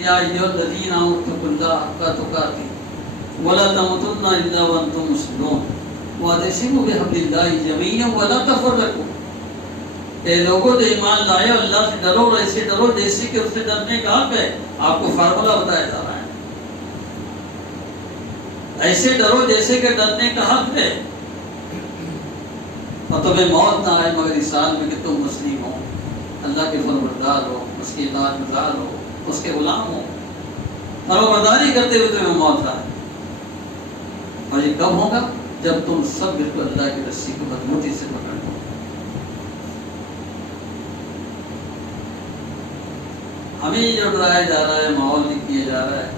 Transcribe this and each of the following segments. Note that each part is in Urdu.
یا ایھا الذین آمنوا اتقوا اللہ حق تقاتہ ولا تموتن الا وانتم مسلمون واعتصموا بحبل اللہ جميعا ولا تفرقوا. اے لوگوں جو ایمان لائے اللہ سے ڈرو اور ایسے ڈرو جیسے کہ اس سے ڈرنے کا حق ہے. آپ کو فارمولہ بتایا جا رہا ہے. ایسے ڈرو جیسے کہ ڈرنے کا حق ہے. اور تمہیں موت نہ آئے مگر اس حال میں کہ تم مسلم ہو, اللہ کے فرمانبردار ہو, اس کی اطاعت گزار ہو, اس کے غلام ہو. فرمانبرداری کرتے ہوئے تمہیں موت آئے. اور یہ کب ہوگا؟ جب تم سب بالکل اللہ کی رسی کو مضبوطی سے پکڑ لو. ہمیں جو ڈرایا جا رہا ہے, ماحول نہیں کیا جا رہا ہے,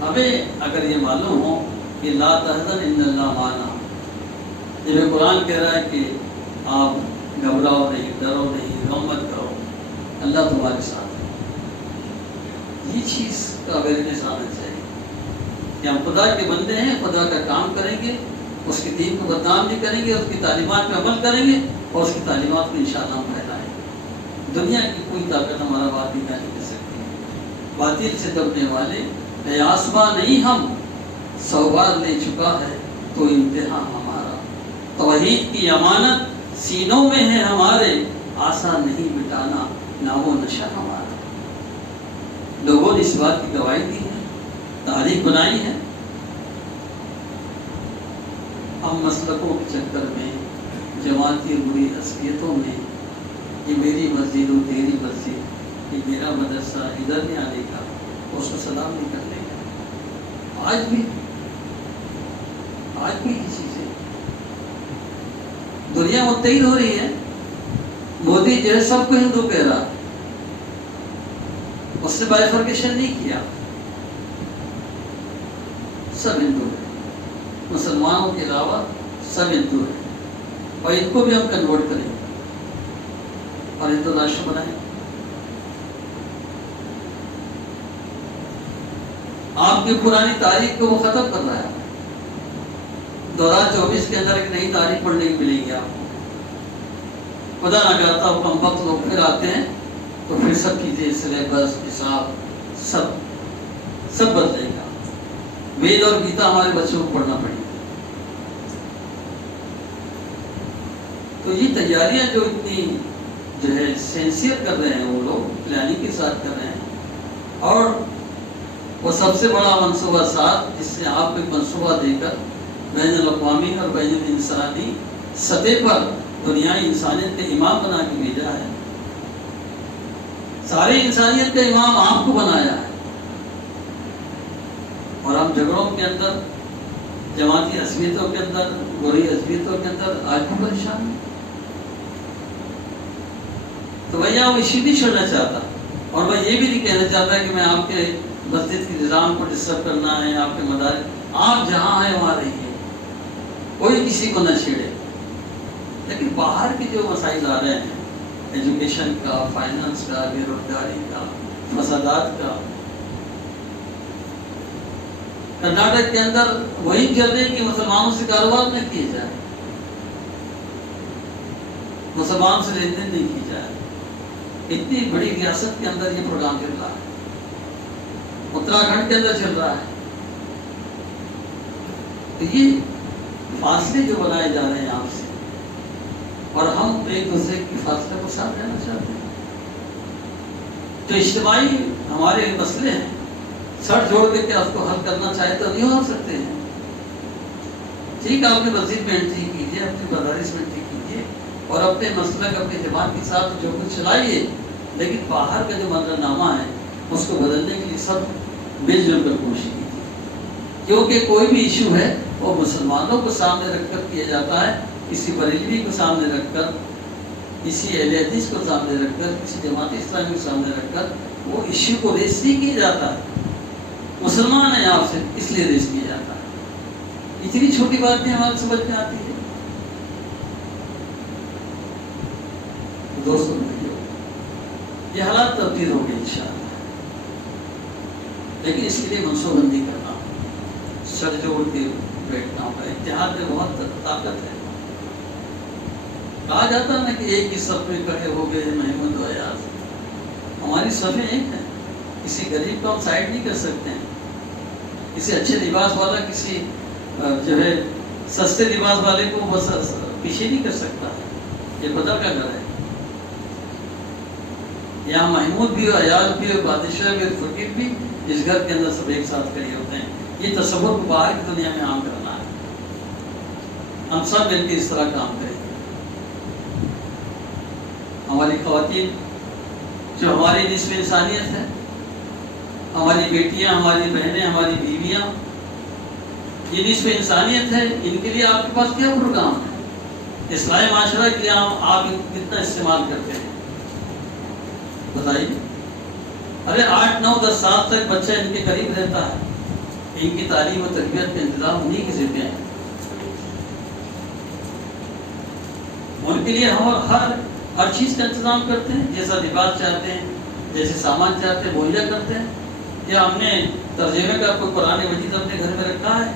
ہمیں اگر یہ معلوم ہو کہ لا تحزن ان اللہ معنا, جب قرآن کہہ رہا ہے کہ آپ گھبراؤ نہیں, ڈرو نہیں, غم مت کرو, اللہ تمہارے ساتھ ہے. یہ چیز کا اویئرنیس آنا چاہیے کہ ہم خدا کے بندے ہیں, خدا کا کام کریں گے, اس کی دین کو بدنام نہیں کریں گے, اس کی تعلیمات پہ عمل کریں گے اور اس کی تعلیمات کو انشاءاللہ ہم پھیلائیں گے. دنیا کی کوئی طاقت ہمارا باطل نہیں کر سکتی. باطل سے دبنے والے اے آسماں نہیں ہم, 100 بار لے چکا ہے تو امتحان ہمارا. توحید کی امانت سینوں میں ہے ہمارے, آسان نہیں مٹانا نام و نشہ ہمارا. لوگوں نے اس بات کی گواہی دی ہے, تاریخ بنائی ہے. ہم مسلکوں کے چکر میں, جماعتی بری حیثیتوں میں, یہ میری مسجد و تیری مسجد, یہ میرا مدرسہ, ادھر نہیں آنے کا, اس کو سلام نہیں کرنے کا. آج بھی یہ چیزیں دنیا متحد ہو رہی ہے. مودی جو ہے سب کو ہندو کہہ رہا, اس نے بائیفرکیشن نہیں کیا. سب ہندو ہیں, مسلمانوں کے علاوہ سب ہندو ہیں, اور ان کو بھی ہم کنورٹ کریں گے اور ہندو راشٹر بنائیں. آپ کی پرانی تاریخ کو وہ ختم کر رہا ہے. 2024 کے اندر ایک نئی تاریخ پڑھنے کی ملے گی آپ کو. خدا نہ کرتا وہ کم وقت لوگ پھر آتے ہیں تو پھر سب چیزیں, سلیبس, حساب, سب بدلے گا. وید اور گیتا ہمارے بچوں کو پڑھنا پڑے گی. تو یہ تیاریاں جو اتنی جو ہے سینسیئر کر رہے ہیں وہ لوگ, پلاننگ کے ساتھ کر رہے ہیں. اور وہ سب سے بڑا منصوبہ ساتھ جس نے آپ کو ایک منصوبہ دے کر بین الاقوامی اور بین الانسانی سطح پر دنیای انسانیت کے امام بنا کے بھیجا ہے. ساری انسانیت کا امام آپ کو بنایا ہے. اور ہم جھگڑوں کے اندر, جماعتی عصبیتوں کے اندر, گوری عصبیتوں کے اندر آج بھی پریشان ہیں. تو بھیا وہ اسی نہیں چھوڑنا چاہتا, اور میں یہ بھی نہیں کہنا چاہتا کہ میں آپ کے مسجد کے نظام کو ڈسٹرب کرنا ہے, آپ کے مدارس, آپ جہاں ہیں وہاں رہیے, کوئی کسی کو نہ چھیڑے. لیکن باہر کے جو مسائل آ رہے ہیں, ایجوکیشن کا, فائنانس کا, بے روزگاری کا, فسادات کا, کرناٹک کے اندر وہی چل رہے کہ مسلمانوں سے کاروبار نہ کیے جائے, مسلمان سے لین دین نہیں کی جائے. اتنی بڑی ریاست کے اندر یہ پروگرام چل رہا ہے, اتراکھنڈ کے اندر چل رہا ہے. تو یہ فاصلے جو بنائے جا رہے ہیں آپ سے, اور ہم ایک دوسرے کی فاصلے کو ساتھ رہنا چاہتے ہیں. جو اجتماعی ہمارے مسئلے ہیں, سر جوڑ کے کیا اس کو حل کرنا چاہے تو نہیں ہو سکتے ہیں. ٹھیک ہے, آپ نے مسجد میں انٹری کیجیے, اپنی مدارس میں انٹری کیجیے, اور اپنے مسلک, اپنے جماعت کے ساتھ جو کچھ چلائیے, لیکن باہر کا جو منظرنامہ ہے اس کو بدلنے کے لیے سب مل جل کر کوشش کیجیے. کیونکہ کوئی بھی ایشو ہے وہ مسلمانوں کو سامنے رکھ کر کیا جاتا ہے, کسی بریلوی کو سامنے رکھ کر, کسی اہل حدیث کو سامنے رکھ کر, کسی جماعت اسلامی کو سامنے رکھ کر وہ ایشو کو ریس نہیں کیا جاتا ہے. مسلمان ہیں آپ سے اس لیے ریس کیا جاتا ہے. اتنی چھوٹی باتیں ہمارے سمجھ میں آتی ہے. دوستوں یہ حالات تبدیل ہو گئے انشاءاللہ, لیکن اس کے لیے منصوبہ بندی کرنا, سر جوڑ کے بیٹھنا ہوگا. اتحاد میں بہت طاقت ہے. کہا جاتا ہے نا کہ ایک ہی صف میں کھڑے ہو گئے محمود و ایاز, ہماری صفیں ایک ہیں, کسی غریب کو ہم سائڈ نہیں کر سکتے ہیں، کسی اچھے لباس والا کسی جو ہے سستے لباس والے کو بس پیچھے نہیں کر سکتا. یہ بدر کا گھر ہے، یہاں محمود بھی اور عیال بھی اور بادشاہ بھی اور فقیر بھی اس گھر کے اندر سب ایک ساتھ کھڑے ہوتے ہیں. یہ تصور کو باہر کی دنیا میں عام کرنا ہے. ہم سب مل کے اس طرح کام کریں. ہماری خواتین جو ہماری نصف انسانیت ہے، ہماری بیٹیاں، ہماری بہنیں، ہماری بیویاں، یہ نصف انسانیت ہے. ان کے لیے آپ کے پاس کیا پروگرام ہے؟ اصلاح معاشرہ کے لیے آپ کتنا استعمال کرتے ہیں بتائیے. ارے 8 9 10 سال تک بچہ ان کے قریب رہتا ہے، ان کی تعلیم و تربیت کا انتظام انہیں کے ذمہ ہے. ان کے لیے ہم ہر چیز کا انتظام کرتے ہیں، جیسا لباس چاہتے ہیں، جیسے سامان چاہتے ہیں مہیا کرتے ہیں. کیا ہم نے ترجمے کا کوئی قرآن مجید اپنے گھر میں رکھا ہے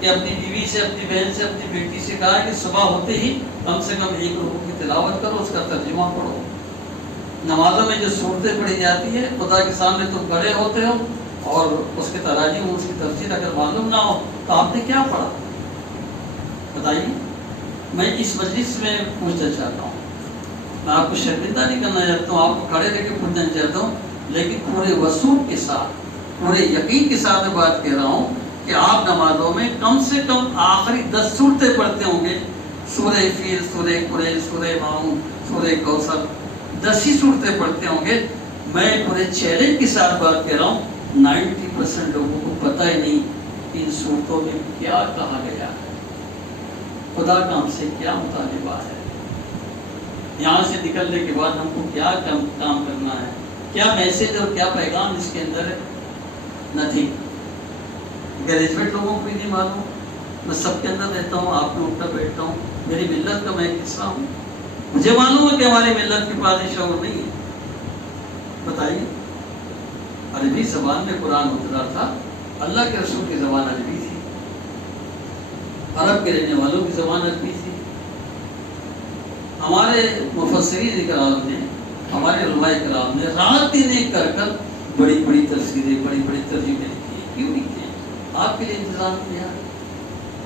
کہ اپنی بیوی سے، اپنی بہن سے، اپنی بیٹی سے کہا کہ صبح ہوتے ہی کم سے کم 1 رکوع کی تلاوت کرو، اس کا ترجمہ پڑھو. نمازوں میں جو صورتیں پڑھی جاتی ہے، خدا کے سامنے تم کھڑے ہوتے ہو اور اس کے تراجم، اس کی تفسیر اگر معلوم نہ ہو تو آپ نے کیا پڑھا بتائیے. میں اس مجلس میں پوچھنا چاہتا ہوں، میں آپ کو شرمندہ نہیں کرنا چاہتا ہوں، آپ کو کھڑے رہ کے پوچھنا چاہتا ہوں، لیکن پورے وثوق کے ساتھ، پورے یقین کے ساتھ میں بات کہہ رہا ہوں کہ آپ نمازوں میں کم سے کم آخری 10 صورتیں پڑھتے ہوں گے. سورہ فیل، سورہ قریش، سورہ ماؤن، سورہ کوثر، 10 ہی صورتیں پڑھتے ہوں گے. میں پورے چیلنج کے ساتھ بات کہہ رہا ہوں، 90% لوگوں کو پتہ ہی نہیں کہ ان صورتوں میں کیا کہا گیا ہے، خدا کا ہم سے کیا مطالبہ ہے، یہاں سے نکلنے کے بعد ہم کو کیا کام کرنا ہے، کیا میسج اور کیا پیغام اس کے اندر ہے. نتھنگ. گریجویٹ لوگوں کو بھی نہیں معلوم. میں سب کے اندر رہتا ہوں، آپ میں اٹھتا بیٹھتا ہوں، میری ملت کا میں ایک حصہ ہوں. مجھے معلوم ہے کہ ہماری ملت کے پاس شعور نہیں ہے. بتائیے، عربی زبان میں قرآن اترا تھا، اللہ کے رسول کی زبان عربی تھی، عرب کے رہنے والوں کی زبان عربی تھی. ہمارے مفسرین کرام نے، ہمارے علماء کرام نے رات دن ایک کر کر بڑی بڑی تفسیریں، بڑی بڑی ترجمے لکھی ہیں. کیوں لکھی ہیں؟ آپ کے لیے انتظام کیا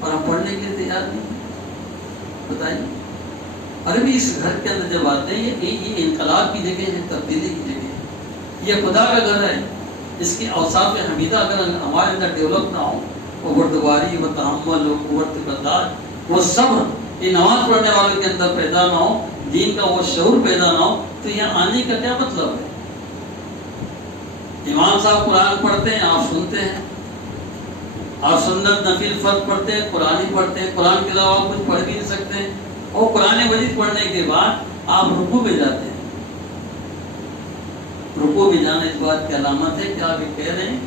اور ہم پڑھنے کے لیے تیار نہیں. بتائیے. عربی اس گھر کے اندر جب آتے ہیں، یہ انقلاب کی جگہ ہے، تبدیلی کی جگہ ہے، یہ خدا کا گھر ہے. اس کی اوصاف حمیدہ اگر ہمارے اندر ڈیولپ نہ ہو، وہ بردباری، وہ تحمل، وہ قوت برداشت، وہ صبر، یہ نماز پڑھنے والوں کے اندر پیدا نہ ہو، دین کا وہ شعور پیدا نہ ہو، تو یہاں آنے کا کیا مطلب ہے؟ امام صاحب قرآن پڑھتے ہیں، آپ سنتے ہیں، آپ سنت نفل فرض پڑھتے ہیں، قرآن ہی پڑھتے ہیں، قرآن کے علاوہ کچھ پڑھ بھی نہیں سکتے ہیں. اور قرآن مجید پڑھنے کے بعد آپ رکوع میں جاتے ہیں. رکوع میں جانا اس بات کی علامت ہے کہ آپ یہ کہہ رہے ہیں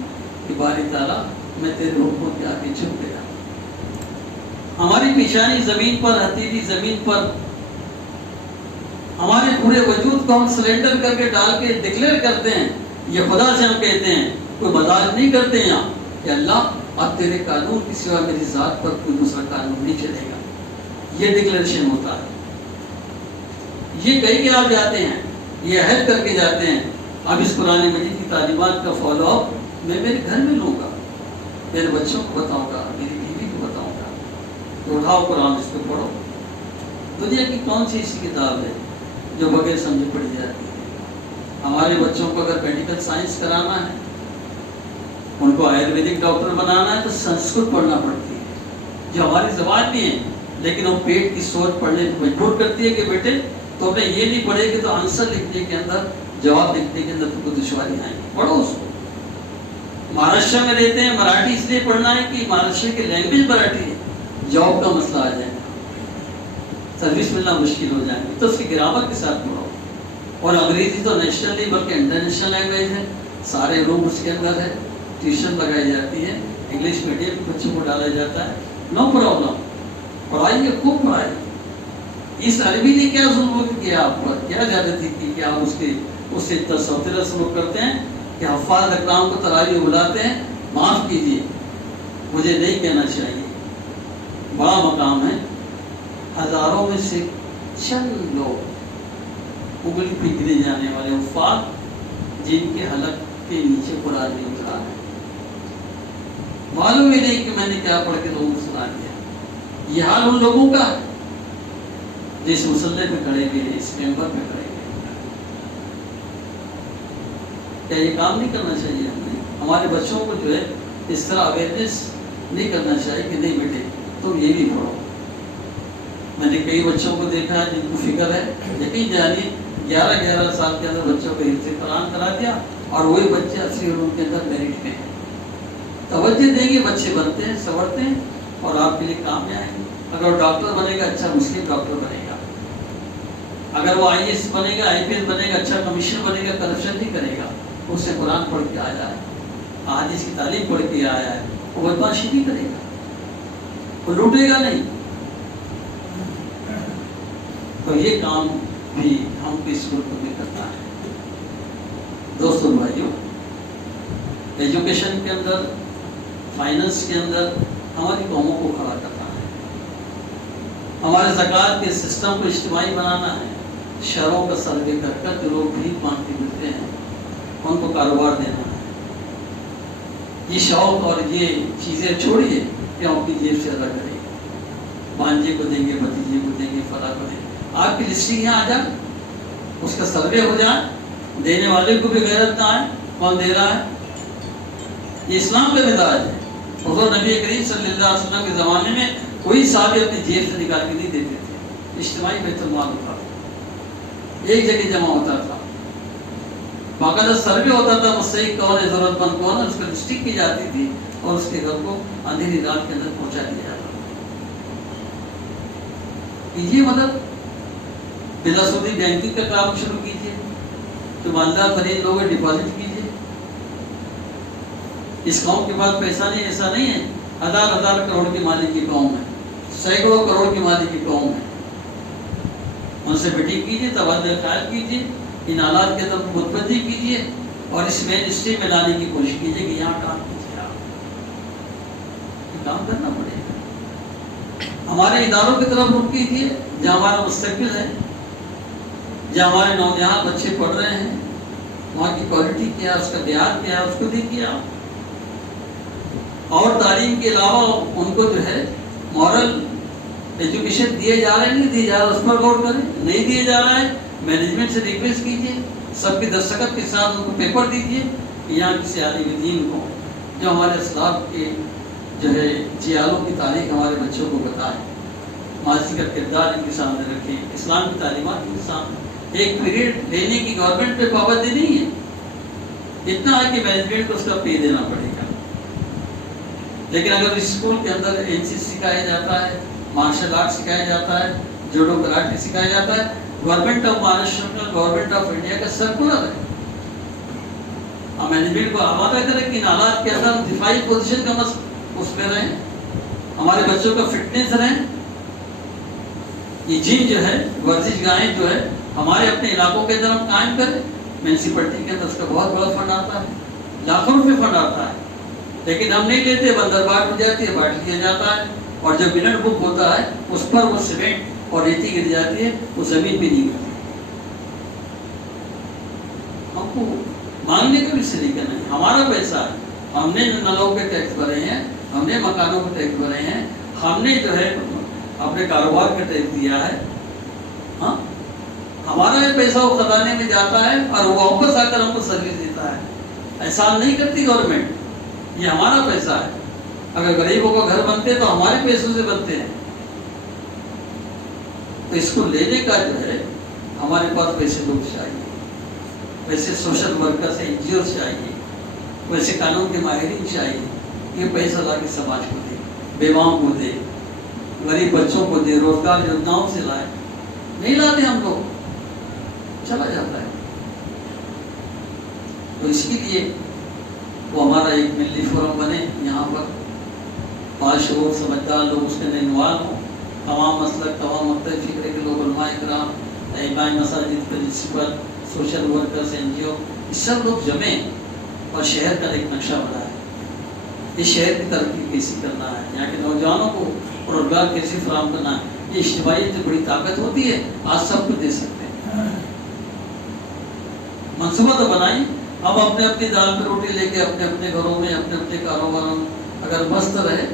کہ باری تعالیٰ میں تیرے رکوع کے آگے جھک گیا. ہماری پیشانی زمین پر، ہتھیلی زمین پر، ہمارے پورے وجود کو ہم سلنڈر کر کے ڈال کے ڈکلیئر کرتے ہیں. یہ خدا سے ہم کہتے ہیں، کوئی مذاق نہیں کرتے ہیں یہاں کہ اللہ اب تیرے قانون کی سوا میری ذات پر کوئی دوسرا قانون نہیں چلے گا. یہ ڈکلیریشن ہوتا ہے. یہ کہہ کے آپ جاتے ہیں، یہ عہد کر کے جاتے ہیں، اب اس قرآن مجید کی تعلیمات کا فالو اپ میں میرے گھر میں لوں گا، میرے بچوں کو بتاؤں گا، میری بیوی کو بتاؤں گا. تو اٹھاؤ قرآن، اس کو پڑھو. دنیا کی کون سی ایسی کتاب ہے جو بغیر سمجھے پڑھی جاتی ہے؟ ہمارے بچوں کو اگر میڈیکل سائنس کرانا ہے، ان کو آیورویدک ڈاکٹر بنانا ہے، تو سنسکرت پڑھنا پڑتی ہے، جو ہماری زبان بھی ہے، لیکن وہ پیٹ کی سوچ پڑھنے کو مجبور کرتی ہے کہ بیٹے تو نے یہ نہیں پڑھے کہ تو آنسر لکھنے کے اندر، جواب لکھنے کے اندر تم کو دشواری آئیں گی، پڑھو اس کو. مہاراشٹر میں رہتے ہیں، مراٹھی اس لیے پڑھنا ہے کہ مہاراشٹر کی لینگویج مراٹھی ہے، جاب کا مسئلہ آ جائے گا، سروس ملنا مشکل ہو جائے گی، تو اس کی گرامر کے ساتھ پڑھو. اور انگریزی تو نیشنل نہیں بلکہ انٹرنیشنل لینگویج ہے، سارے علوم اس کے اندر ہے، ٹیوشن لگائی جاتی ہے، انگلش میڈیم کے بچوں کو ڈالا جاتا ہے. نو پرابلم، پڑھائیے، خوب پڑھائیے. اس عربی نے کیا ظلم کیا آپ پر، کیا زیادتی کی کہ آپ اس سے تصویر سلوک کرتے ہیں کہ حفاظ اکرام کو تراویح بلاتے ہیں. معاف کیجیے، مجھے نہیں کہنا چاہیے، بڑا مقام ہے. ہزاروں میں سے چند لوگ، انگلی پہ گنے جانے والے حفاظ، جن کے حلق کے نیچے قرآن نہیں اترا ہے، معلوم ہی نہیں کہ میں نے کیا پڑھ کے لوگوں کو سنا دیا۔ یہ حال ان لوگوں کا ہے جس مسلح پہ کھڑے ہوئے ہیں، اس ممبر پہ کھڑے ہوئے ہیں۔ کیا یہ کام نہیں کرنا چاہیے ہم نے؟ ہمارے بچوں کو جو ہے اس طرح اویئرنیس نہیں کرنا چاہیے کہ نہیں بیٹے تم یہ بھی پڑھو۔ میں نے کئی بچوں کو دیکھا ہے جن کو فکر ہے، یقین جانیے 11 سال کے اندر بچوں کو حفظ قرآن کرا دیا، اور وہی بچے 80 اور ان کے اندر میرٹ میں ہیں۔ توجہ دیں گے بچے بنتے ہیں، سنورتے ہیں اور آپ کے لیے کام میں آئیں گے۔ اگر وہ ڈاکٹر بنے گا اچھا مسلم ڈاکٹر بنے گا، اگر وہ IAS بنے گا، IPS بنے گا، اچھا کمیشن بنے گا، کرپشن نہیں کرے گا، اس نے قرآن پڑھ کے آیا ہے، حدیث کی تعلیم پڑھ کے آیا ہے، وہ بدماشی نہیں کرے گا، وہ لوٹے گا نہیں۔ تو یہ کام بھی ہم کو اس ملک میں کرنا ہے۔ دوستوں بھائیوں، ایجوکیشن کے اندر، فائننس کے اندر ہماری قوموں کو کھڑا کرنا ہے، ہمارے زکوٰۃ کے سسٹم کو اجتماعی بنانا ہے، شہروں کا سروے کر کر جو لوگ بھیک مانگتے ملتے ہیں ان کو کاروبار دینا ہے۔ یہ شوق اور یہ چیزیں چھوڑیے کہ ہم اپنی جیب سے ادا کریں، بانجے کو دیں گے، بھتیجے کو دیں گے، فلاں کو دیں گے۔ آپ کی لسٹنگ یہاں آ جائے، اس کا سروے ہو جائے، دینے والے کو بھی غیرت نہ آئے کون دے رہا ہے۔ یہ اسلام کا مزاج ہے۔ حضور نبی کریم صلی اللہ علیہ وسلم کے زمانے میں کوئی صحابی اپنی جیب سے نکال کے نہیں دیتے تھے، اجتماعی بیت المال ہوتا تھا، ایک جگہ جمع ہوتا تھا، باقاعدہ سروے ہوتا تھا، مستحق کون ہے، ضرورت مند کون ہے، اس پر لسٹنگ کی جاتی تھی اور اس کے گھر کو اندھیری رات کے اندر پہنچا دیا جاتا تھا۔ کیجیے مدد، بلا سودی بینکنگ کا کام شروع کیجیے، جو مالدار ترین لوگ ہیں ڈپازٹ کیجیے۔ اس قوم کے پاس پیسہ نہیں، ایسا نہیں ہے، ہزار کروڑ کی مالک کی قوم ہے، سینکڑوں کروڑ کی مالک کی قوم ہے۔ ان سے میٹنگ کیجیے، تبادلہ خیال کیجیے، ان حالات کے طرف متوجہ کیجیے اور اس مین اسٹریم میں لانے کی کوشش کیجیے کہ یہاں کام کیجیے۔ آپ یہ کام کرنا پڑے گا۔ ہمارے اداروں کی طرف رخ کیجیے جہاں ہمارا مستقبل ہے، جہاں ہمارے نوجوان بچے پڑھ رہے ہیں، وہاں کی کوالٹی کیا ہے، اس کا دیہات کیا ہے، اس کو دیکھیے آپ۔ اور تعلیم کے علاوہ ان کو جو ہے مورل ایجوکیشن دیے جا رہے ہیں، نہیں دیے جا رہے، اس پر غور کریں۔ نہیں دیے جا رہا ہے، مینجمنٹ سے ریکویسٹ کیجیے، سب کی دستخط کے ساتھ ان کو پیپر دیجیے کہ یہاں کسی عالم دین کو جو ہمارے اسلاف کے جو ہے جیالوں کی تاریخ ہمارے بچوں کو بتائیں، ماضی کا کردار ان کے سامنے رکھیں، اسلام کی تعلیمات ان کے سامنے۔ ایک پیریڈ لینے کی گورنمنٹ پہ پابندی نہیں ہے، اتنا ہے کہ مینجمنٹ کو اس کا پے دینا پڑے گا۔ لیکن اگر اسکول کے اندر NCC سکھایا جاتا ہے، مارشل آرٹ سکھایا جاتا ہے، جوڈو کراٹے سکھایا جاتا ہے، گورنمنٹ آف مہاراشٹر کا، گورنمنٹ آف انڈیا کا سرکولر ہے، ہم مینجمنٹ کو آمادہ کریں کہ ان حالات کے اندر دفاعی پوزیشن کا اس میں رہیں، ہمارے بچوں کا فٹنس رہیں۔ یہ جم جو ہے، ورزش گاہیں جو ہے ہمارے اپنے علاقوں کے اندر ہم قائم کریں۔ میونسپلٹی کے اندر اس کا بہت بڑا فنڈ آتا ہے، لاکھوں روپے فنڈ آتا ہے، لیکن ہم نہیں لیتے، بندر بانٹ ہو جاتی ہے، بانٹ لیا جاتا ہے، اور جب منٹ بک ہوتا ہے اس پر وہ سیمنٹ اور ریتی گر جاتی ہے، وہ زمین پہ نہیں گرتی۔ ہم کو مانگنے کا بھی سلیقہ نہیں، ہمارا پیسہ ہے، ہم نے نلوں پہ ٹیکس بھرے ہیں، ہم نے مکانوں پہ ٹیکس بھرے ہیں، ہم نے جو ہے اپنے کاروبار کا ٹیکس دیا ہے، ہاں ہمارا یہ پیسہ وہ خزانے میں جاتا ہے اور وہ واپس آ کر ہم کو سروس دیتا ہے۔ احسان نہیں کرتی گورنمنٹ، یہ ہمارا پیسہ ہے۔ اگر غریبوں کا گھر بنتے تو ہمارے پیسوں سے بنتے ہیں، تو اس کو لینے کا جو ہے ہمارے پاس پیسے لوگ چاہیے، ویسے سوشل ورکر سے NGO چاہیے، ویسے قانون کے ماہرین چاہیے، یہ پیسہ لا کے سماج کو دے، بیواؤں کو دے، غریب بچوں کو دے، روزگار یوجناؤں سے لائے۔ نہیں لاتے ہم لوگ، چلا جاتا ہے۔ تو اس کے لیے وہ ہمارا ایک ملی فورم بنے، یہاں پر باشعور سمجھدار لوگ اس کے اندر انوالو ہوں، تمام مسلک، تمام مختلف فکر کے لوگ، علماء کرام، امام مساجد، پرنسپل، سوشل ورکرز، NGO، یہ سب لوگ جمیں اور شہر کا ایک نقشہ بنائیں۔ اس شہر کی ترقی کیسے کرنا ہے، یہاں کے نوجوانوں کو روزگار کیسے فراہم کرنا ہے، یہ اجتماعیت جو بڑی طاقت ہوتی ہے، آج سب کو دے سکتے ہیں۔ منصوبہ تو بنائیں، اب اپنے اپنی دال پہ روٹی لے کے اپنے اپنے گھروں میں اپنے اپنے کاروباروں میں اگر مست رہے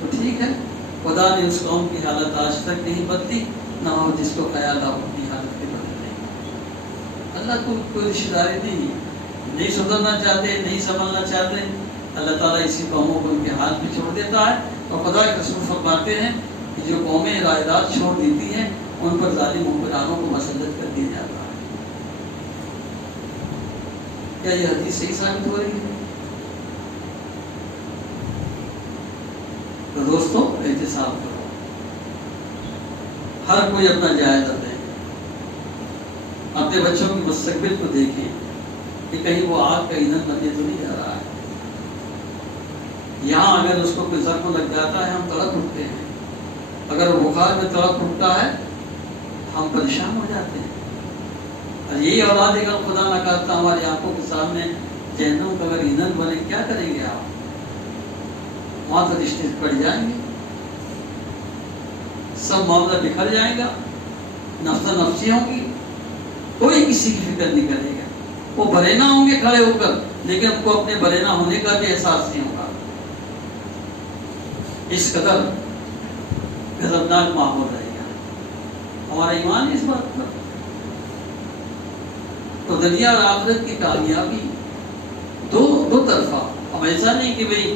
تو ٹھیک ہے. خدا نے اس قوم کی حالت آج تک نہیں بدلی، نہ ہو جس کو خیال آپ اپنی حالت کی بدلنے. اللہ کو کوئی رشتہ داری نہیں سدھرنا چاہتے، نہیں سنبھلنا چاہتے، اللہ تعالیٰ اسی قوموں کو ان کے حال پہ چھوڑ دیتا ہے. اور خدا کے رسول فرماتے ہیں کہ جو قومیں رائدات چھوڑ دیتی ہیں ان پر ظالم حکمرانوں کو مسلط کر دیا جاتا ہے. کیا یہ حدیث صحیح ثابت ہو رہی ہے؟ تو دوستو احتساب کرو، ہر کوئی اپنا جائزہ دے، اپنے بچوں کے مستقبل کو دیکھیں کہ کہیں وہ آگ کا ایندھن بننے تو نہیں جا رہا ہے. یہاں اگر اس کو کوئی ضرب لگ جاتا ہے ہم تڑپ اٹھتے ہیں، اگر وہ بخار میں تڑپ اٹھتا ہے ہم پریشان ہو جاتے ہیں. اور یہی اولاد اگر خدا نہ کرتا ہماری آنکھوں کے سامنے جہنم کا اگر ایندھن بنے، کیا کریں گے آپ؟ وہاں تو رشتے پڑ جائیں گے، سب معاملہ بکھر جائے گا، نفس نفسی ہوں گی، کوئی کسی کی فکر نہیں کرے گا. وہ برینا ہوں گے کھڑے ہو کر، لیکن ان کو اپنے برینا ہونے کا بھی احساس نہیں ہوگا. اس قدر غضبناک ماحول رہے گا. ہمارا ایمان اس بات پر. تو دنیا اور آخرت کی کامیابی دو طرفہ. اب ایسا نہیں کہ بھئی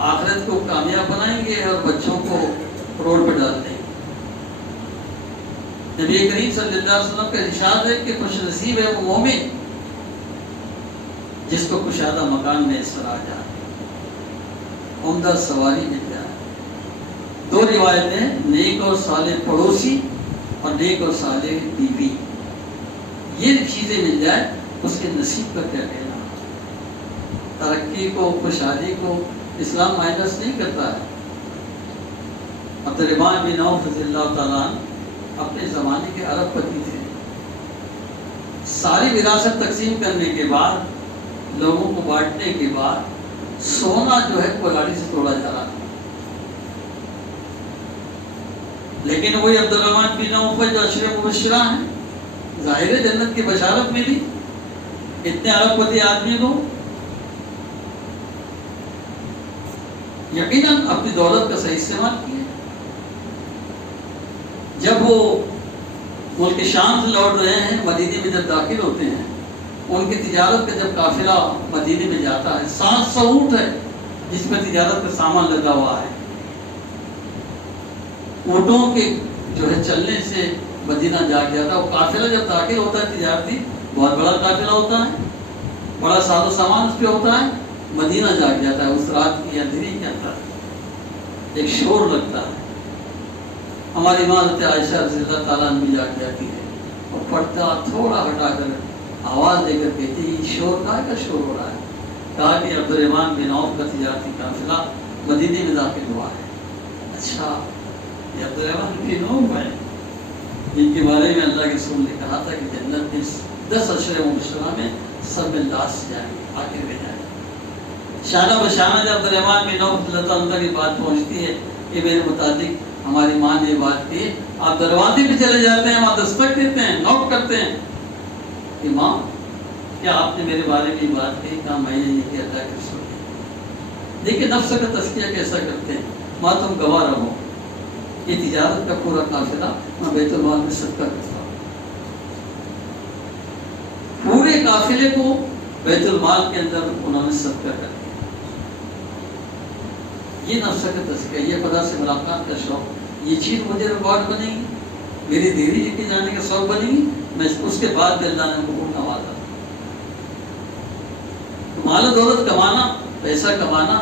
آخرت کو کامیاب بنائیں گے اور بچوں کو روڈ پہ ڈال دیں گے. نبی کریم صلی اللہ علیہ وسلم کا ارشاد ہے کہ خوش نصیب ہے وہ مومن جس کو کشادہ مکان میں میسر آ جائے، عمدہ سواری مل جائے. دو روایتیں، نیک اور صالح پڑوسی اور نیک اور صالح بیوی، یہ چیزیں مل جائے اس کے نصیب کا کیا کہنا. ترقی کو، خوشحالی کو اسلام مائنس نہیں کرتا ہے. عبدالرحمن بن عوف رضی اللہ تعالیٰ عنہ اپنے زمانے کے عرب پتی تھے. ساری وراثت تقسیم کرنے کے بعد، لوگوں کو بانٹنے کے بعد سونا جو ہے کلاڑی سے توڑا جا رہا تھا. لیکن وہی عبدالرحمن بن عوف جو عشرہ مبشرہ ہیں، ظاہر جنت کی بشارت ملی اتنے عرب پتی آدمی کو. یقیناً اپنی دولت کا صحیح استعمال کیا. جب وہ ملک شام سے لوٹ رہے ہیں، مدینے میں جب داخل ہوتے ہیں، ان کی تجارت کا جب قافلہ مدینے میں جاتا ہے، 700 اونٹ ہے جس میں تجارت کا سامان لگا ہوا ہے. اونٹوں کے جو ہے چلنے سے مدینہ جاگ جاتا ہے. وہ قافلہ جب داخل ہوتا ہے تجارتی، بہت بڑا قافلہ ہوتا ہے، بڑا ساز و سامان اس پہ ہوتا ہے، مدینہ جاگ جاتا ہے. اس رات کی اندھیری کے اندر ایک شور لگتا ہے. ہماری ماں حضرت عائشہ رضی اللہ تعالیٰ عنہ بھی جاگ جاتی ہے اور پردہ تھوڑا ہٹا کر آواز دے کر کہتی ہے یہ شور کا شور ہو رہا ہے. کہا کہ عبدالرحمن بن عوف کا تجارتی قافلہ مدینے میں داخل ہوا ہے. اچھا، یہ عبدالرحمن بن عوف ہے جن کے بارے میں اللہ کے رسول نے کہا تھا کہ جنت میں 10 عشرہ مبشرہ میں سب میں لاس جائیں گے، آخر میں جائیں گے. شانہ بشانہ جب عبدالرحمن بن عوف رضی اللہ عنہ کی بات پہنچتی ہے کہ میرے متعلق ہماری ماں نے یہ بات کی، آپ دروازے پہ چلے جاتے ہیں، وہاں دستک دیتے ہیں، نوٹ کرتے ہیں کہ ماں کیا آپ نے میرے بارے میں یہ بات کہی؟ کہا میں نے یہ کہتا کہ رسول نے. دیکھیں نفس کا تزکیہ کیسا کرتے ہیں. ماں تم گواہ رہو، یہ تجارت کا پورا قافلہ میں بیت المال میں صدقہ کرتا ہوں. پورے قافلے کو بیت المال کے اندر انہوں نے صدقہ کر دیا. یہ نفس کا تزکیہ، یہ خدا سے ملاقات کا شوق، یہ چیز مجھے ریکارڈ بنے گی، میری دیوی لے کے جانے کا شوق بنے گی. میں اس کے بعد بھی اللہ نے مجھے نوازا. مال و دولت کمانا، پیسہ کمانا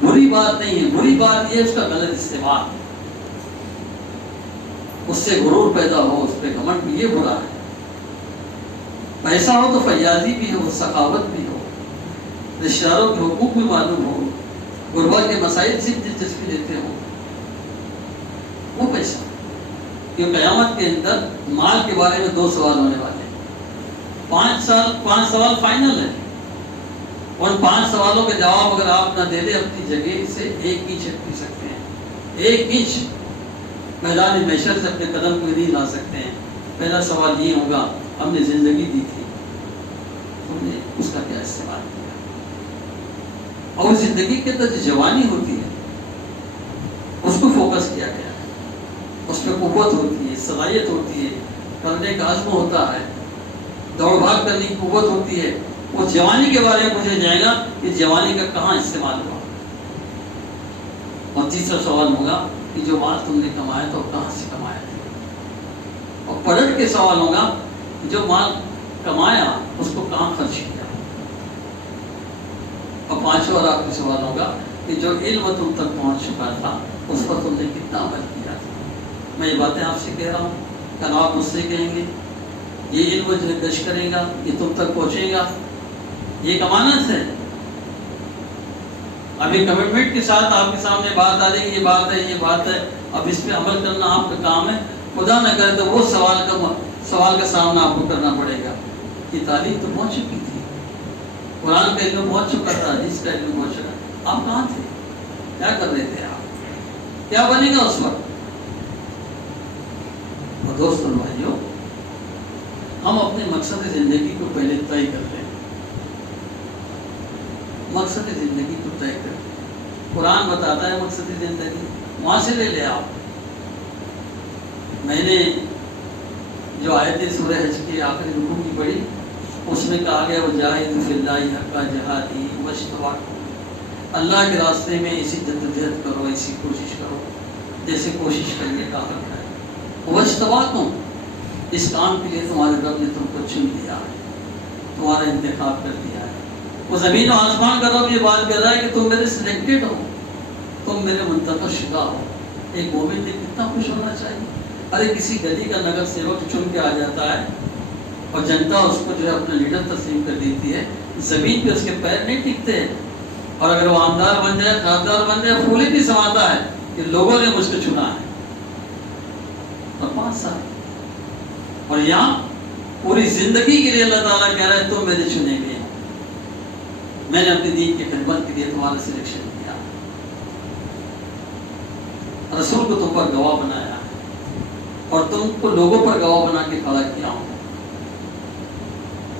بری بات نہیں ہے. بری بات یہ ہے اس کا غلط استعمال، اس سے غرور پیدا ہو، اس پہ گھمنڈ بھی، یہ برا ہے. پیسہ ہو تو فیاضی بھی ہو، سخاوت بھی ہو، رشتہ داروں کے حقوق بھی معلوم ہو، غربا کے مسائل سے دلچسپی لیتے ہو، وہ پیسہ. کہ قیامت کے اندر مال کے بارے میں 2 سوال ہونے والے ہیں. 5 سوال فائنل ہے. ان 5 سوالوں کے جواب اگر آپ نہ دے دیں اپنی جگہ سے 1 انچ ہٹ بھی سکتے ہیں. 1 انچ میدان محشر سے اپنے قدم کو نہیں لا سکتے ہیں. پہلا سوال یہ ہوگا، ہم نے زندگی دی تھی، ہم نے اس اس کا کیا استعمال کیا. اور زندگی کے اندر جو جوانی ہوتی ہے اس کو فوکس کیا گیا ہے, اس پہ قوت ہوتی ہے, صلاحیت ہوتی ہے, کرنے کا عزم ہوتا ہے, دوڑ بھاگ کرنے کی قوت ہوتی ہے. اس جوانی کے بارے میں پوچھا جائے گا کہ جوانی کا کہاں استعمال ہوا. اور تیسرا سوال ہوگا کہ جو مال تم نے کمایا تو کہاں سے کمایا. اور پلٹ کے سوال ہوگا جو مال کمایا اس کو کہاں خرچ کیا. اور پانچواں اور آخری سوال ہوگا کہ جو علم تم تک پہنچ چکا تھا اس پر تم نے کتنا عمل کیا تھا. میں یہ باتیں آپ سے کہہ رہا ہوں, کل آپ مجھ سے کہیں گے یہ علم جو گشت کرے گا یہ تم تک پہنچے گا, یہ امانت ہے. ابھی کمٹمنٹ کے ساتھ آپ کے سامنے بات آ رہی ہے, یہ بات ہے, یہ بات ہے, اب اس پہ عمل کرنا آپ کا کام ہے. خدا نہ کرے تو وہ سوال کا سامنا آپ کو کرنا پڑے گا کہ تعلیم تو پہنچ چکی تھی, قرآن کا علم پہنچ چکا تھا, حدیث کا علم پہنچ چکا, آپ کہاں تھے, کیا کر رہے تھے آپ, کیا بنے گا اس وقت. اور دوستوں بھائیوں, ہم اپنے مقصد زندگی کو پہلے طے کر لیں. مقصد زندگی کو طے کر لیں. قرآن بتاتا ہے مقصد زندگی, وہاں سے لے لے آپ. میں نے جو آیت سورہ حج کی آخری رکوع کی پڑھی, اس میں کہا گیا وجاہدوا فی اللہ حق جہادہ واجتباکم, اللہ کے راستے میں ایسی جدوجہد کرو, ایسی کوشش کرو جیسے کوشش کرنے کا حق ہے. واجتباکم, اس کام کے لیے تمہارے رب نے تم کو چن لیا ہے, تمہارا انتخاب کر دیا ہے. وہ زمین و آسمان کا رب یہ بات کر رہا ہے کہ تم میرے سلیکٹڈ ہو, تم میرے منتخب شدہ ہو. ایک مومن نے کتنا خوش ہونا چاہیے. ارے کسی گلی کا نگر سیوک چن کے آ جاتا ہے اور جنتا اس کو جو ہے اپنا لیڈر تسلیم کر دیتی ہے, زمین پہ اس کے پیر نہیں ٹکتے, اور اگر وہ آمدار بن جائے, خاردار بن جائے, پھول بھی سماتا ہے کہ لوگوں نے مجھ کو چنا ہے. اور 5 سال, اور یہاں پوری زندگی کے لیے اللہ تعالیٰ کہہ رہا ہے تم میرے چنے گئے, میں نے اپنے دین کی خدمت کے لیے تمہارا سلیکشن کیا, رسول کو تم پر گواہ بنایا اور تم کو لوگوں پر گواہ بنا کے کھڑا کیا ہوں.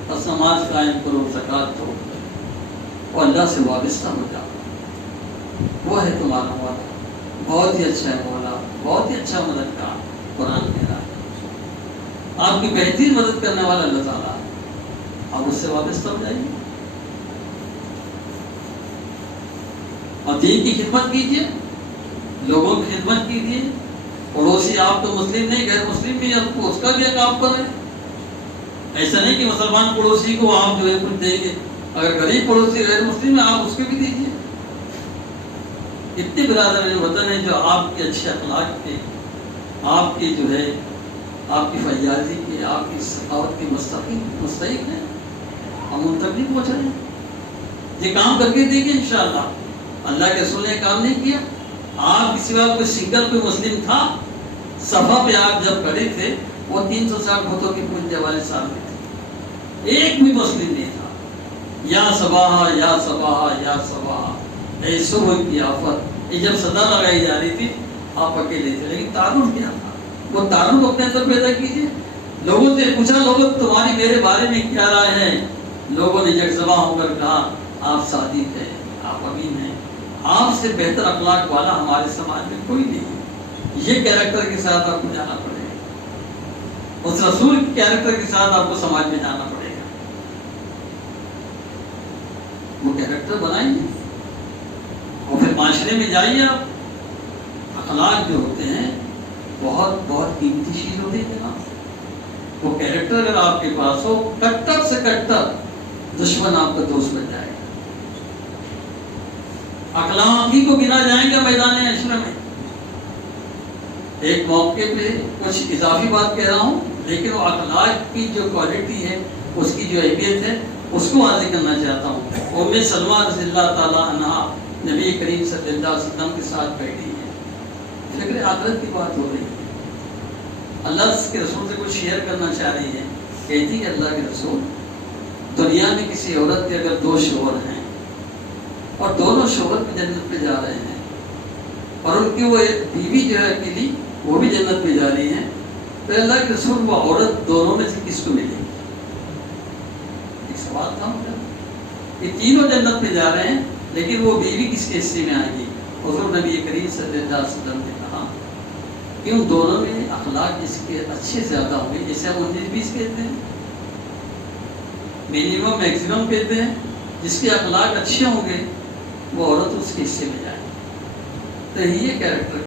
بس نماز قائم کرو, زکوٰۃ دو, اور اللہ سے وابستہ ہو جاؤ. وہ ہے تمہارا مولا, بہت ہی اچھا ہے مولا, بہت ہی اچھا مددگار. قرآن کہہ رہا ہے آپ کی بہترین مدد کرنے والا اللہ تعالیٰ, آپ اس سے وابستہ ہو جائیے اور دین کی خدمت کیجیے, لوگوں کی خدمت کیجیے. پڑوسی آپ تو مسلم نہیں, غیر مسلم بھی اس کا بھی عقاب کریں. ایسا نہیں کہ مسلمان پڑوسی کو آپ جو ہے کچھ دیں گے, اگر غریب پڑوسی غیر مسلم ہے آپ اس کو بھی دیجیے. اتنے برادر وطن ہیں جو آپ کے اچھے اخلاق کے, آپ کی جو ہے آپ کی فیاضی کے, آپ کی سخاوت کے مستحق ہیں. ہم ان تک نہیں پہنچ رہے ہیں. یہ کام کر کے دیکھیں انشاءاللہ. اللہ کے رسول نے کام نہیں کیا. آپ کے سوا کوئی سنگل کوئی مسلم تھا؟ صفا پہ آپ جب کھڑے تھے وہ 360 بتوں کے پوجنے والے سامنے تھے, ایک بھی مسلم نہیں تھا. یا صباحا یا صباحا یا صباحا, اے صبح کی آفت, یہ جب صدا لگائی جا رہی تھی آپ اکیلے تھے. لیکن تعارف کیا تھا؟ وہ تعارف اپنے اندر پیدا کیجیے. لوگوں سے پوچھا لوگوں تمہاری میرے بارے میں کیا رائے ہے؟ لوگوں نے یکزباں ہو کر کہا آپ صادق ہیں, آپ امین ہیں, آپ سے بہتر اخلاق والا ہمارے سماج میں کوئی نہیں ہے. یہ کیریکٹر کے ساتھ آپ کو جانا پڑے گا, اس رسول کے کیریکٹر کے ساتھ آپ کو سماج میں جانا پڑے گا. وہ کیریکٹر بنائیے اور پھر معاشرے میں جائیے. آپ اخلاق جو ہوتے ہیں بہت بہت قیمتی چیز ہوتی ہے جناب. وہ کیریکٹر اگر آپ کے پاس ہو, کٹر سے کٹر دشمن آپ کا دوست بن جائے گا. اخلاق ہی کو گنا جائیں گے میدان حشر میں. ایک موقع پہ کچھ اضافی بات کہہ رہا ہوں, لیکن وہ اخلاق کی جو کوالٹی ہے, اس کی جو اہمیت ہے, اس کو واضح کرنا چاہتا ہوں. ام سلمہ رضی اللہ تعالیٰ عنہا نبی کریم صلی اللہ علیہ وسلم کے ساتھ بیٹھی ہیں, فکر آخرت کی بات ہو رہی ہے. اللہ کے رسول سے کچھ شیئر کرنا چاہ رہی ہے. کہتی ہے اللہ کے رسول, دنیا میں کسی عورت کے اگر 2 شوہر ہیں اور دونوں شوہر بھی جنت پہ جا رہے ہیں, اور ان کی وہ بیوی جو ہے اکیلی وہ بھی جنت پہ جا رہی ہیں, تو اللہ کے رسول وہ عورت دونوں میں سے کس کو ملے گی؟ ایک سوال تھا. یہ تینوں جنت میں جا رہے ہیں، لیکن وہ بیوی کس کے حصے میں آئے گی؟ حضور نبی کریم صلی اللہ علیہ وسلم نے کہا کہ ان دونوں میں اخلاق جس کے اچھے زیادہ ہوں گے، جیسے ہم 19-20 کہتے ہیں، منیمم میکسیمم کہتے ہیں، جس کے اخلاق اچھے ہوں گے وہ عورت اس کے حصے میں جائے. تو یہ کیریکٹر